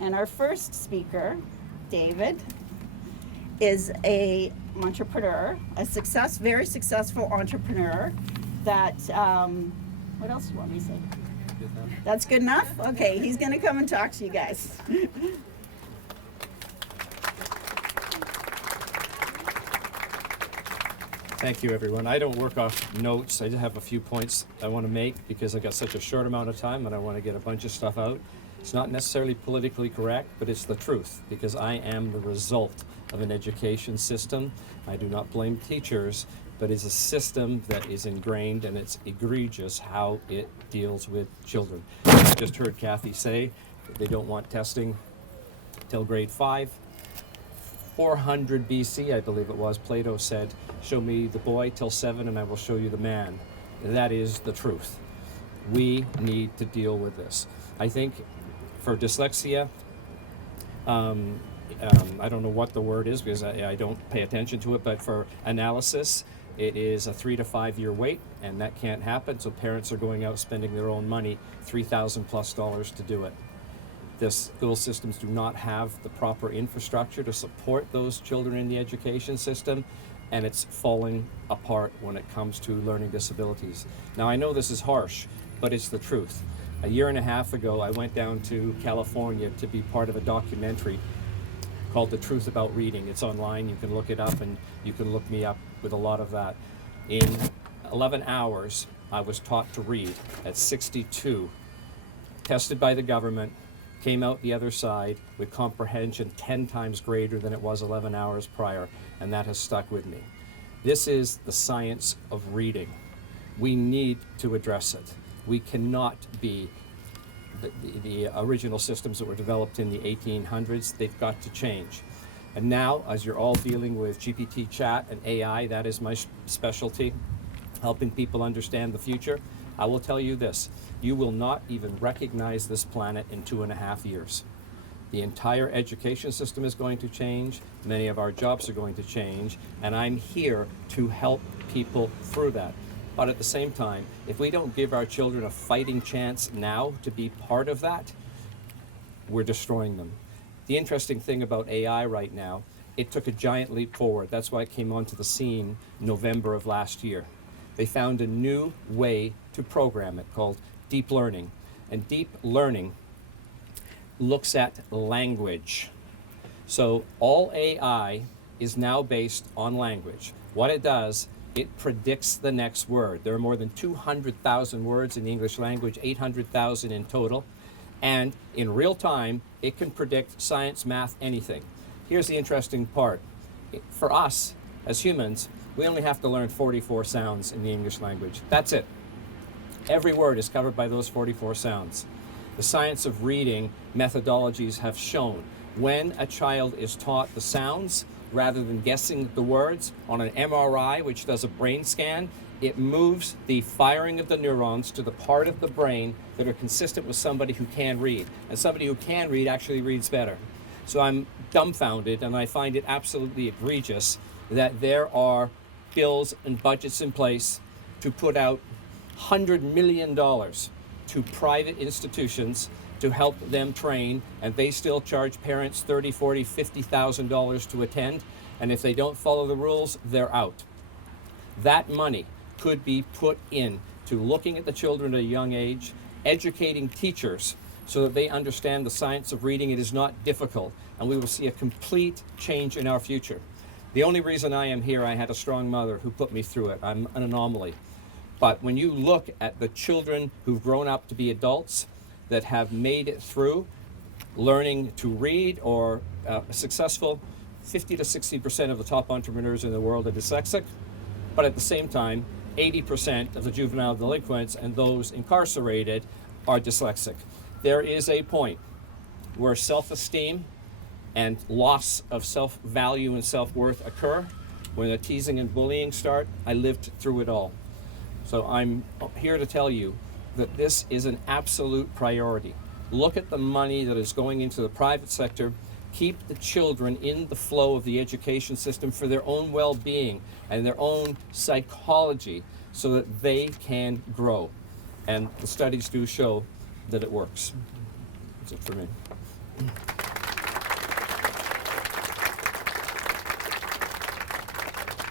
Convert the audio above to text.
And our first speaker, David, is a entrepreneur, very successful entrepreneur that, what else do you want me to say? That's good enough? Okay, he's gonna come and talk to you guys. Thank you, everyone. I don't work off notes. I just have a few points I want to make because I got such a short amount of time and I want to get a bunch of stuff out. It's not necessarily politically correct, but it's the truth because I am the result of an education system. I do not blame teachers, but it's a system that is ingrained and it's egregious how it deals with children. I just heard Kathy say that they don't want testing till grade 5. 400 BC, I believe it was, Plato said, "Show me the boy till 7 and I will show you the man." And that is the truth. We need to deal with this. I think for dyslexia, I don't know what the word is because I don't pay attention to it, but for analysis, it is a 3 to 5 year wait, and that can't happen, so parents are going out spending their own money, $3,000+ to do it. The school systems do not have the proper infrastructure to support those children in the education system, and it's falling apart when it comes to learning disabilities. Now, I know this is harsh, but it's the truth. A year and a half ago, I went down to California to be part of a documentary called The Truth About Reading. It's online, you can look it up, and you can look me up with a lot of that. In 11 hours, I was taught to read at 62, tested by the government, came out the other side with comprehension 10 times greater than it was 11 hours prior, and that has stuck with me. This is the science of reading. We need to address it. We cannot be the original systems that were developed in the 1800s. They've got to change. And now, as you're all dealing with GPT chat and AI, that is my specialty, helping people understand the future. I will tell you this, you will not even recognize this planet in 2.5 years. The entire education system is going to change, many of our jobs are going to change, and I'm here to help people through that. But at the same time, if we don't give our children a fighting chance now to be part of that, we're destroying them. The interesting thing about AI right now, it took a giant leap forward. That's why it came onto the scene November of last year. They found a new way to program it called deep learning. And deep learning looks at language. So all AI is now based on language. What it does, it predicts the next word. There are more than 200,000 words in the English language, 800,000 in total. And in real time, it can predict science, math, anything. Here's the interesting part. For us, as humans, we only have to learn 44 sounds in the English language. That's it. Every word is covered by those 44 sounds. The science of reading methodologies have shown when a child is taught the sounds rather than guessing the words on an MRI, which does a brain scan, it moves the firing of the neurons to the part of the brain that are consistent with somebody who can read. And somebody who can read actually reads better. So I'm dumbfounded, and I find it absolutely egregious that there are bills and budgets in place to put out $100 million to private institutions to help them train, and they still charge parents $30,000, $40,000, $50,000 to attend, and if they don't follow the rules, they're out. That money could be put in to looking at the children at a young age, educating teachers so that they understand the science of reading. It is not difficult, and we will see a complete change in our future. The only reason I am here, I had a strong mother who put me through it. I'm an anomaly. But when you look at the children who've grown up to be adults that have made it through learning to read or successful, 50 to 60% of the top entrepreneurs in the world are dyslexic. But at the same time, 80% of the juvenile delinquents and those incarcerated are dyslexic. There is a point where self-esteem and loss of self-value and self-worth occur. When the teasing and bullying start, I lived through it all. So I'm here to tell you that this is an absolute priority. Look at the money that is going into the private sector. Keep the children in the flow of the education system for their own well-being and their own psychology so that they can grow. And the studies do show that it works. That's it for me.